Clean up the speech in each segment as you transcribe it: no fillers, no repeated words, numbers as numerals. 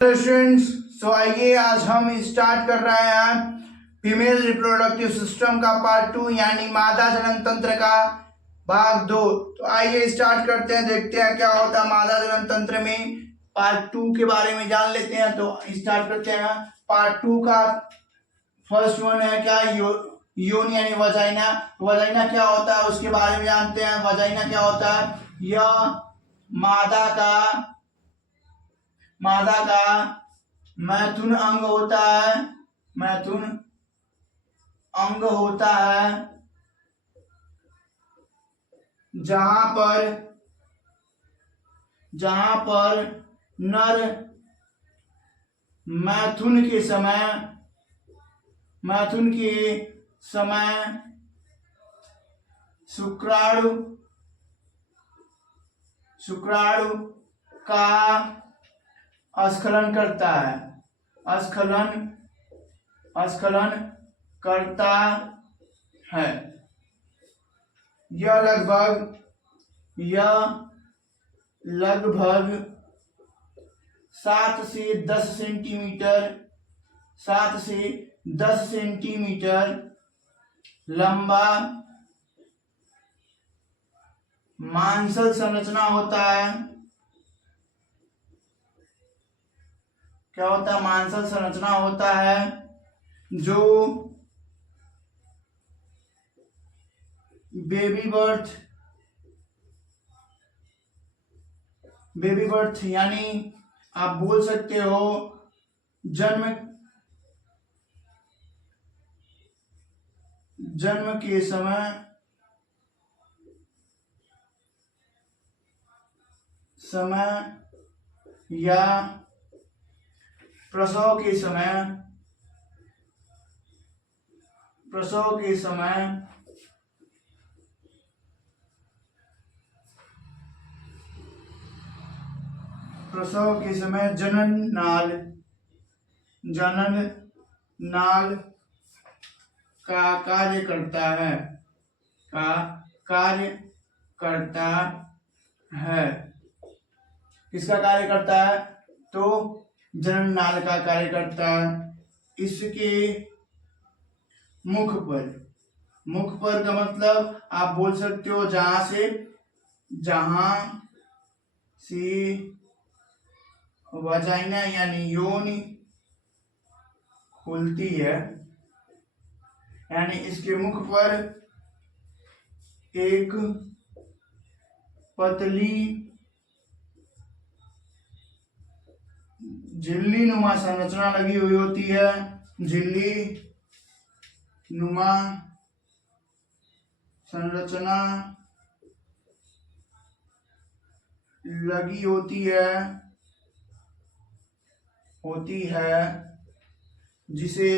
Students, सो आइए आज हम स्टार्ट कर रहे हैं फीमेल रिप्रोडक्टिव सिस्टम का पार्ट 2 यानी मादा जनन तंत्र का भाग 2। तो आइए स्टार्ट करते हैं, देखते हैं क्या होता है मादा जनन तंत्र में। पार्ट 2 के बारे में जान लेते हैं। तो स्टार्ट करते हैं। पार्ट 2 का फर्स्ट वन है क्या, योनि यानी वजाइना। वजाइना क्या होता है उसके बारे में जानते हैं। वजाइना क्या होता है, यह मादा का मैथुन अंग होता है। मैथुन अंग होता है जहां पर नर मैथुन के समय शुक्राणु का स्खलन करता है। यह लगभग 7 से 10 सेंटीमीटर लंबा मांसल संरचना होता है। क्या होता है, मांसल संरचना होता है जो बेबी बर्थ यानी आप बोल सकते हो जन्म के समय या प्रसव के समय जनन नाल का कार्य करता है। किसका कार्य करता है, तो जनन नाल का कार्य करता है। इसके मुख पर का मतलब आप बोल सकते हो जहां से वजाइना यानी योनि खुलती है, यानी इसके मुख पर एक पतली झिल्ली नुमा संरचना लगी हुई होती है। झिल्ली नुमा संरचना लगी होती है जिसे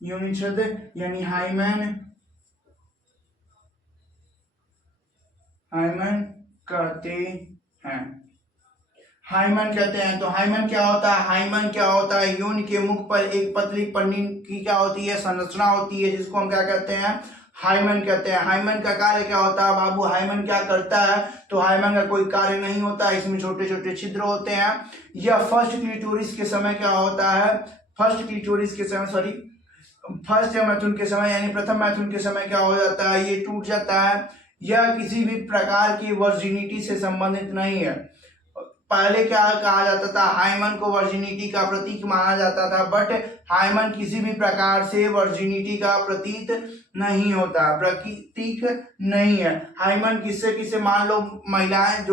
योनिच्छद यानी हाइमेन कहते हैं। तो हाइमेन क्या होता है, योनि के मुख पर एक पतली पन्नी की क्या होती है, संरचना होती है, जिसको हम क्या कहते हैं, हाइमेन कहते हैं। हाइमेन का कार्य क्या होता है बाबू, हाइमेन क्या करता है, तो हाइमेन का कोई कार्य नहीं होता है। इसमें छोटे छोटे छिद्र होते हैं। यह फर्स्ट क्लीटोरिस के समय क्या होता है, फर्स्ट मैथुन के समय यानी प्रथम मैथुन के समय क्या हो जाता है, ये टूट जाता है। यह किसी भी प्रकार की वर्जिनिटी से संबंधित नहीं है। पहले क्या कहा जाता था, हाइमन को वर्जिनिटी का प्रतीक माना जाता था, बट हाइमन किसी भी प्रकार से वर्जिनिटी का प्रतीक नहीं है। हाइमन किससे मान लो महिलाएं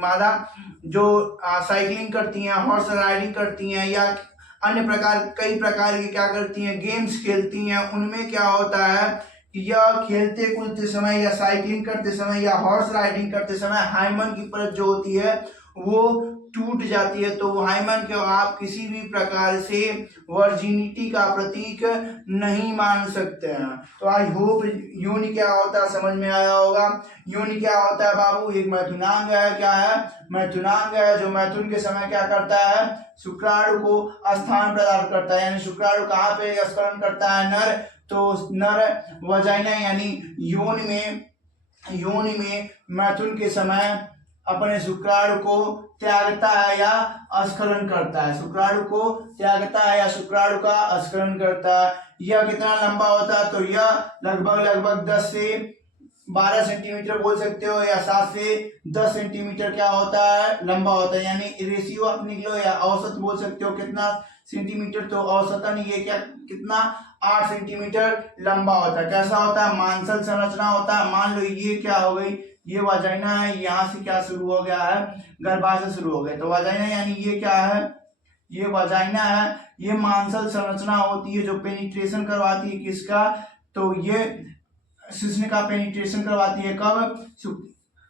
मादा जो साइकिलिंग करती हैं, हॉर्स राइडिंग करती हैं, या अन्य कई प्रकार की क्या करती हैं, गेम्स खेलती हैं, उनमें क्या होता है कि यह खेलते कूदते समय या साइकिलिंग करते समय या हॉर्स राइडिंग करते समय हाइमन की परत जो होती है वो टूट जाती है। तो हाइमन को आप किसी भी प्रकार से वर्जिनिटी का प्रतीक नहीं मान सकते हैं। तो आई होप योनि क्या होता है समझ में आया होगा। योनि क्या होता है बाबू, एक मैथुनांग है। क्या है, मैथुनांग है, जो मैथुन के समय क्या करता है, शुक्राणु को स्थान प्रदान करता है। यानी शुक्राणु कहाँ पे स्खलन करता है, नर, तो नर वजाइना यानी योनि में योनि में मैथुन के समय अपने शुक्राणु को त्यागता है या अस्खलन करता है, शुक्राणु को त्यागता है या शुक्राणु का अस्खलन करता है। यह कितना लंबा होता है, तो यह लगभग 10 से 12 सेंटीमीटर बोल सकते हो, या 7 से 10 सेंटीमीटर क्या होता है, लंबा होता है। यानी रेशियो आप निकलो या औसत बोल सकते हो कितना सेंटीमीटर, तो औसतन ये क्या कितना 8 सेंटीमीटर लंबा होता है। कैसा होता है, मांसल संरचना होता है। मान लो ये क्या हो गई, ये वाजाइना है, यहाँ से क्या शुरू हो गया है, गर्भाशय शुरू हो गया, तो वाजाइना यानी ये क्या है, ये वाजाइना है। ये मांसल संरचना होती है जो पेनिट्रेशन करवाती है किसका, तो ये शिश्न का पेनिट्रेशन करवाती है कब,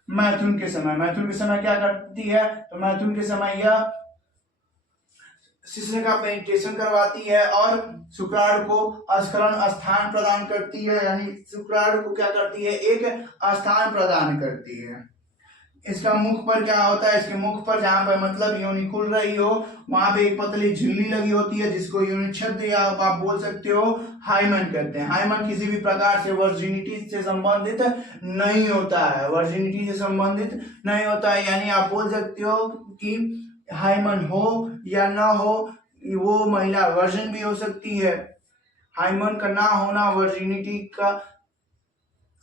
मैथुन के समय। मैथुन के समय क्या करती है, तो मैथुन के समय यह शिश्न का पेनिट्रेशन करवाती है और शुक्राणु को अस्खलन स्थान प्रदान करती है, यानी शुक्राणु को क्या करती है, एक स्थान प्रदान करती है। इसका मुख पर क्या होता है, इसके मुख पर जहां पर मतलब योनि खुल रही हो वहां पे एक पतली झिल्ली लगी होती है जिसको योनि छद्म या आप बोल सकते हो हाइमन कहते हैं। हाइमन किसी भी प्रकार से वर्जिनिटी से संबंधित नहीं होता है, वर्जिनिटी से संबंधित नहीं होता है, यानी आप बोल सकते हो कि हाइमन हो या ना हो, वो महिला वर्जिन भी हो सकती है। हाइमन का ना होना वर्जिनिटी का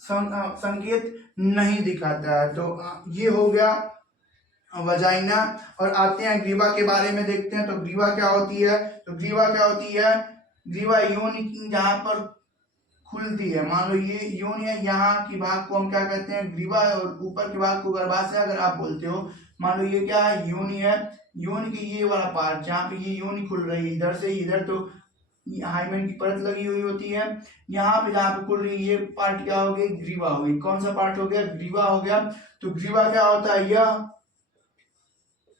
संकेत नहीं दिखाता है। तो ये हो गया वजाइना। और आते हैं ग्रीवा के बारे में देखते हैं। तो ग्रीवा क्या होती है, तो ग्रीवा क्या होती है, ग्रीवा योनि जहां पर खुलती है। मान लो ये योनि है, यहाँ की भाग को हम क्या कहते हैं, ग्रीवा, और ऊपर के भाग को गर्भाशय अगर आप बोलते हो। मान लो ये क्या है, योनि है, योनि की ये वाला पार्ट जहाँ पे ये योनि खुल रही है इधर से इधर, तो हाइमेन की परत लगी हुई होती है। यहाँ पे जहाँ पे खुल रही है ये पार्ट क्या हो गई, ग्रीवा हो गई। कौन सा पार्ट हो गया, ग्रीवा हो गया। तो ग्रीवा क्या होता है, यह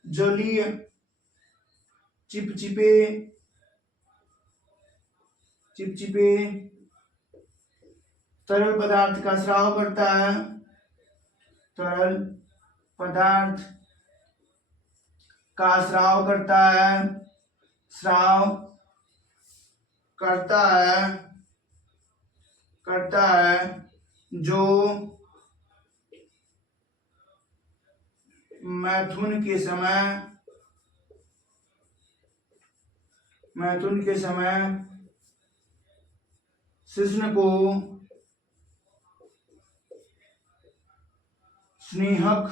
जलीय चिपचिपे चिपचिपे तरल पदार्थ का स्राव करता है, तरल पदार्थ का स्राव करता है, स्राव करता है जो मैथुन के समय शिश्न को स्नेहक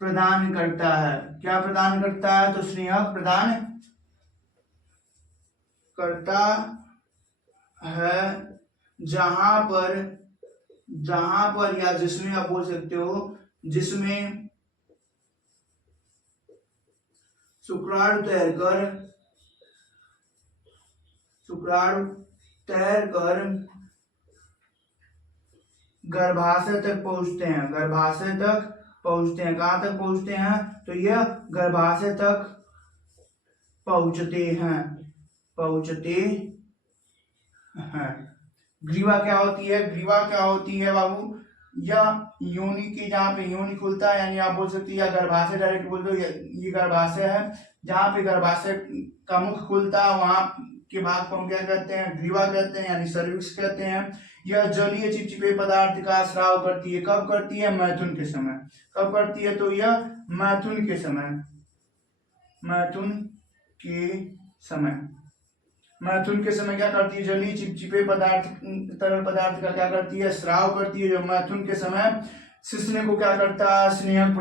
प्रदान करता है। क्या प्रदान करता है, तो स्नेहक प्रदान करता है, जहां पर या जिसमें आप बोल सकते हो, जिसमें शुक्राणु तैर कर गर्भाशय तक पहुंचते हैं, कहां तक पहुंचते हैं, तो यह गर्भाशय तक पहुंचते हैं। ग्रीवा क्या होती है बाबू, या योनि के जहाँ पे योनि खुलता है, यानी आप बोल सकते हैं या गर्भाशय डायरेक्ट बोल दो, ये गर्भाशय है, जहाँ पे गर्भाशय का मुख खुलता है वहां के भाग को हम क्या कहते हैं, ग्रीवा कहते हैं, यानी सर्विक्स कहते हैं। यह जलीय चिपचिपे पदार्थ का स्राव करती है, कब करती है, मैथुन के समय। कब करती है, तो यह मैथुन के समय क्या करती है, जलीय चिपचिपे पदार्थ तरल पदार्थ का क्या करती है, स्राव करती है, जो मैथुन के समय शिश्न को क्या करता है, स्नेहक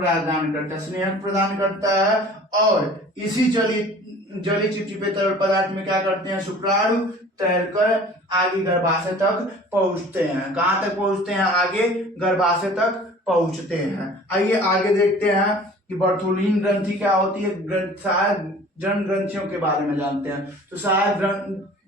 प्रदान करता है। और इसी जलीय चिपचिपे तरल पदार्थ में क्या करते हैं, शुक्राणु तैरकर आगे गर्भाशय तक पहुंचते हैं। कहां तक पहुंचते हैं, आगे गर्भाशय तक पहुंचते हैं। आइए आगे देखते हैं कि बर्थोलिन ग्रंथि क्या होती है, सहायक जनन ग्रंथियों के बारे में जानते हैं। तो सहायक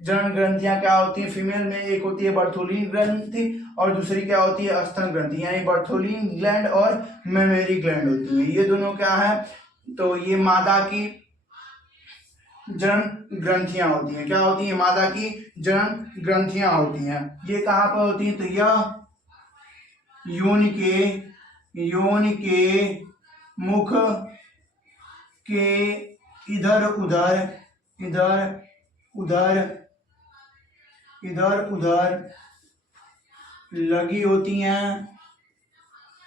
जनन ग्रंथियां क्या होती है, फीमेल में एक होती है बर्थोलिन ग्रंथि और दूसरी क्या होती है, स्तन ग्रंथि, यानी बर्थोलिन ग्लैंड और मेमेरी ग्लैंड होती है। ये दोनों क्या है, तो ये मादा की जनन ग्रंथियां होती हैं। क्या होती है, मादा की जनन ग्रंथियां होती हैं। ये कहाँ पर होती है, तो यह योनि के मुख के इधर उधर लगी होती हैं,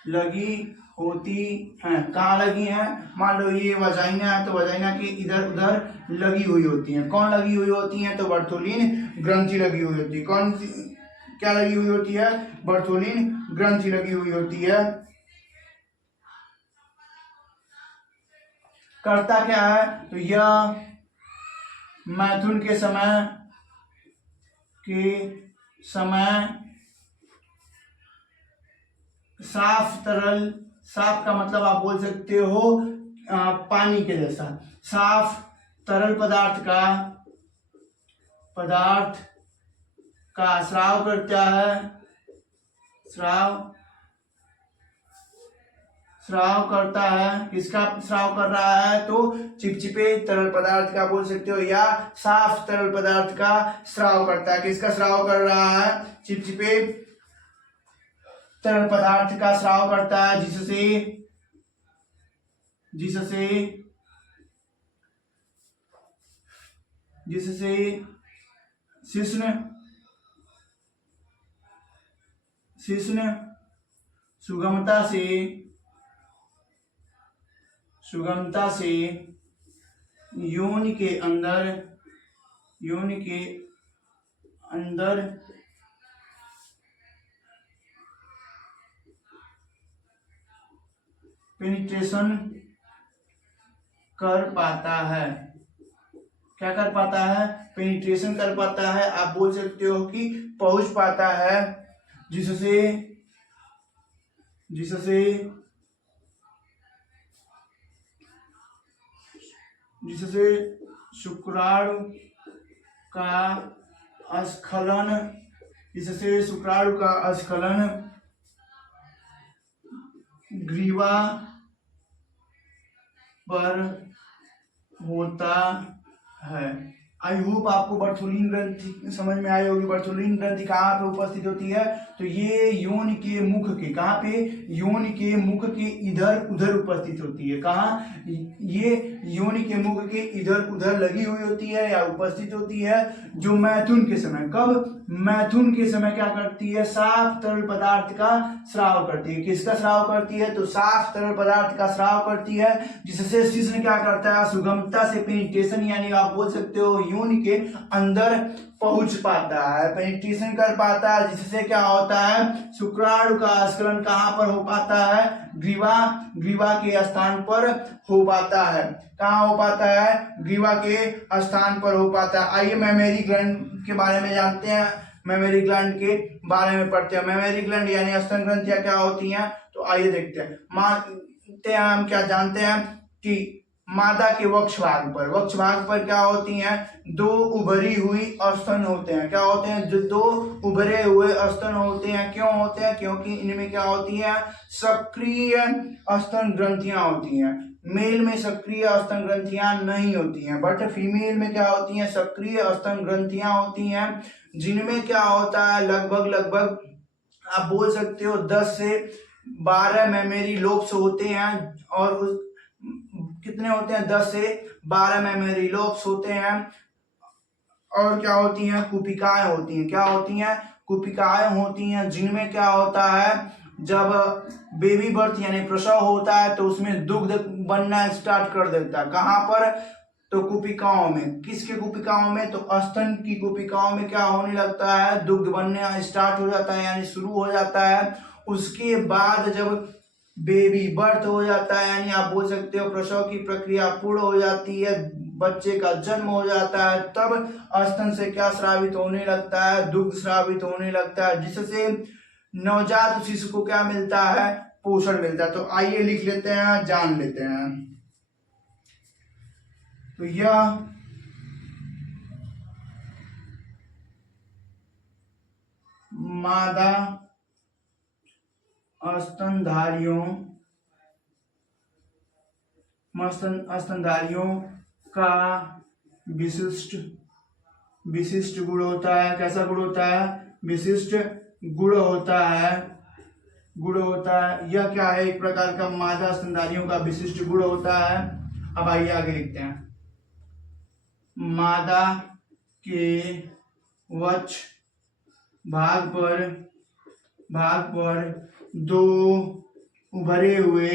लगी होती हैं। कहाँ लगी हैं? मान लो ये वजाइना है तो वजाइना के इधर उधर लगी हुई होती हैं। कौन लगी हुई होती हैं? तो बर्थोलिन ग्रंथि लगी हुई होती है। कौन सी क्या लगी हुई होती है? बर्थोलिन ग्रंथि लगी हुई होती है। करता क्या है? तो यह मैथुन के समय साफ तरल, साफ का मतलब आप बोल सकते हो पानी के जैसा, साफ तरल पदार्थ का स्राव करता है, स्राव करता है। किसका स्राव कर रहा है? तो चिपचिपे तरल पदार्थ का बोल सकते हो, या साफ तरल पदार्थ का स्राव करता है। किसका स्राव कर रहा है? चिपचिपे तरल पदार्थ का स्राव करता है, जिससे शिश्न सुगमता से योनि के अंदर पेनिट्रेशन कर पाता है। क्या कर पाता है? पेनिट्रेशन कर पाता है। आप बोल सकते हो कि पहुंच पाता है, जिससे शुक्राणु का स्खलन ग्रीवा पर होता है। आई होप आपको बर्थोलिन ग्रंथि समझ में आई होगी। बर्थोलिन ग्रंथि कहाँ पे उपस्थित होती है? तो ये योनि के मुख के, कहाँ पे? योनि के मुख के इधर उधर उपस्थित होती है। कहाँ? ये योनि के मुख के इधर उधर लगी हुई होती है या उपस्थित होती है। जो मैथुन के समय, कब? मैथुन के समय क्या करती है? साफ तरल पदार्थ का स्राव करती है। किसका स्राव करती है? तो साफ तरल पदार्थ का स्राव करती है, जिससे शिश्न क्या करता है? सुगमता से पेनिट्रेशन, यानी आप बोल सकते हो योनि के अंदर पहुंच पाता है, पेनिट्रेशन कर पाता है, जिससे क्या होता है? शुक्राणु का स्खलन कहाँ पर हो पाता है? ग्रीवा के स्थान पर हो पाता है। कहाँ हो पाता है? ग्रीवा के स्थान पर हो पाता है। आइए मेमोरी ग्लैंड के बारे में जानते हैं, मेमोरी ग्लैंड के बारे में पढ़ते हैं। मेमोरी ग्लैंड यानी स्तन ग्रंथियां क्या होती हैं? तो आइए देखते हैं। मानते हैं, हम क्या जानते हैं कि मादा के वक्ष भाग पर क्या होती हैं? दो उभरी हुई स्तन होते हैं। क्या होते हैं? जो दो उभरे हुए स्तन होते हैं। क्यों होते हैं? क्योंकि इनमें क्या होती हैं? सक्रिय स्तन ग्रंथियां होती हैं। मेल में सक्रिय स्तन ग्रंथियां नहीं होती हैं, बट फीमेल में क्या होती हैं? सक्रिय स्तन ग्रंथियां होती हैं, जिनमें क्या होता है? लगभग आप बोल सकते हो 10 से 12 मेमोरी लोब्स होते हैं। और कितने होते हैं? 10 से 12 मेमोरी लोब्स होते हैं। और क्या होती हैं? कुपिकाएं होती हैं। क्या होती हैं? कुपिकाएं होती हैं, जिनमें क्या होता है? जब बेबी बर्थ यानी प्रसव होता है तो उसमें दुग्ध बनना स्टार्ट कर देता है। कहाँ पर? तो कुपिकाओं में। किसके कुपिकाओं में? तो स्तन की कुपिकाओं में क्या होने लगता है? दुग्ध बनना स्टार्ट हो जाता है, यानी शुरू हो जाता है। उसके बाद जब बेबी बर्थ हो जाता है, यानी आप बोल सकते हो प्रसव की प्रक्रिया पूर्ण हो जाती है, बच्चे का जन्म हो जाता है, तब स्तन से क्या स्रावित होने लगता है? दुग्ध स्रावित होने लगता है, जिससे नवजात शिशु को क्या मिलता है? पोषण मिलता है। तो आइए लिख लेते हैं, जान लेते हैं। तो यह मादा स्तनधारियों का विशिष्ट गुण होता है। कैसा गुण होता है? विशिष्ट गुण होता है। यह क्या है? एक प्रकार का मादा स्तनधारियों का विशिष्ट गुण होता है। अब आइए आगे लिखते हैं। मादा के वक्ष भाग पर भाग पर दो उभरे हुए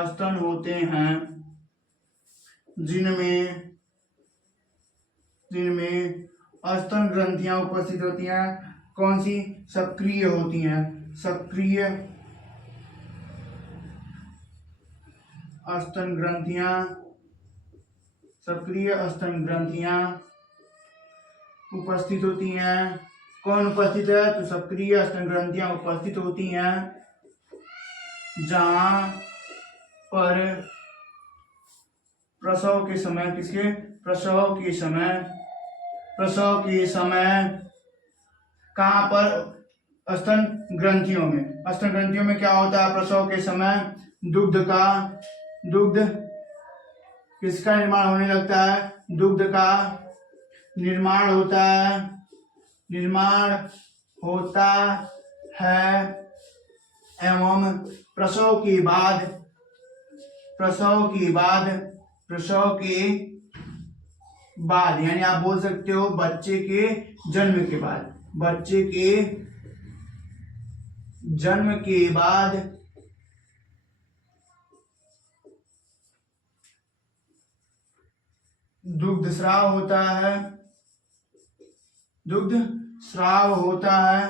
स्तन होते हैं जिनमें स्तन ग्रंथियां उपस्थित होती हैं। कौन सी? सक्रिय होती हैं। सक्रिय स्तन ग्रंथियां उपस्थित होती हैं। कौन उपस्थित है? तो सक्रिय स्तन ग्रंथियां उपस्थित होती हैं जहां पर प्रसव के समय कहां पर? स्तन ग्रंथियों में क्या होता है? प्रसव के समय दुग्ध किसका निर्माण होने लगता है? दुग्ध का निर्माण होता है एवं प्रसव के बाद यानी आप बोल सकते हो बच्चे के जन्म के बाद दुग्ध स्राव होता है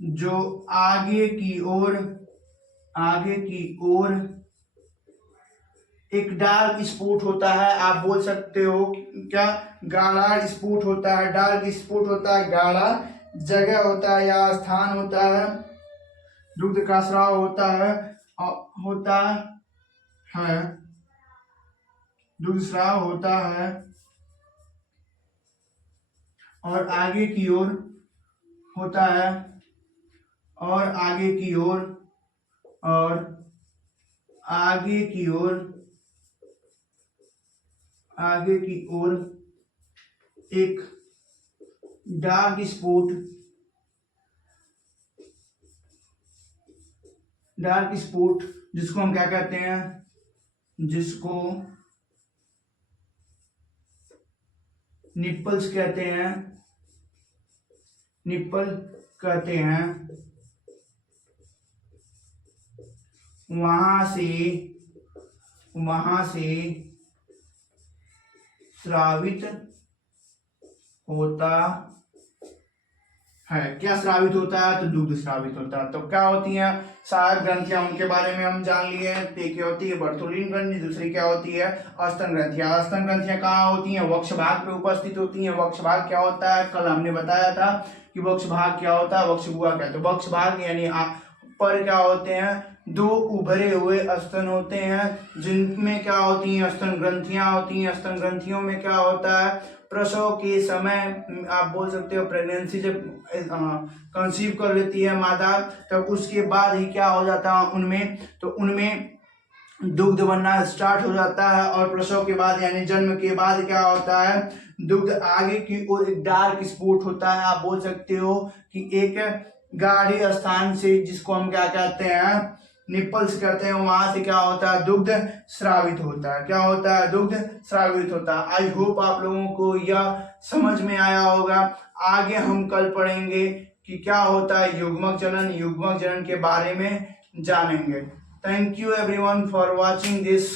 जो आगे की ओर एक डार्क स्पॉट होता है। आप बोल सकते हो क्या? गाढ़ा स्पॉट होता है। डार्क स्पॉट होता है, गाढ़ा जगह होता है या स्थान होता है। दुग्ध का स्राव होता है दुग्ध स्राव होता है और आगे की ओर होता है और आगे की ओर एक डार्क स्पॉट जिसको हम क्या कहते हैं? जिसको निप्पल्स कहते हैं। वहां से स्रावित होता है। क्या स्रावित होता है? तो दुग्ध स्रावित होता है। तो क्या होती हैं सहायक ग्रंथियां? उनके बारे में हम जान लिए हैं। एक होती है बर्थोलिन ग्रंथि, दूसरी क्या होती है? स्तन ग्रंथियां। स्तन ग्रंथियां कहाँ होती हैं? वक्ष भाग पे उपस्थित होती हैं। वक्ष भाग क्या होता है? कल हमने बताया था कि वक्ष भाग क्या होता है, वक्ष गुहा क्या है। तो वक्ष भाग यानी पर क्या होते हैं? दो उभरे हुए स्तन होते हैं जिनमें क्या होती हैं? स्तन ग्रंथियां होती हैं। स्तन ग्रंथियों में क्या होता है? प्रसव के समय आप बोल सकते हो प्रेगनेंसी जब कंसीव कर लेती है मादा, तब उसके बाद ही क्या हो जाता है उनमें? तो उनमें दुग्ध बनना स्टार्ट हो जाता है और प्रसव के बाद यानी जन्म के बाद क्या होता है? दुग्ध आगे की ओर एक डार्क स्पॉट होता है। आप बोल सकते हो कि एक गाढ़े स्थान से, जिसको हम क्या कहते हैं? निप्पल्स कहते हैं। वहां से क्या होता है? दुग्ध स्रावित होता है। क्या होता है? दुग्ध स्रावित होता है। आई होप आप लोगों को यह समझ में आया होगा। आगे हम कल पढ़ेंगे कि क्या होता है युग्मक जनन के बारे में जानेंगे। Thank you everyone for watching this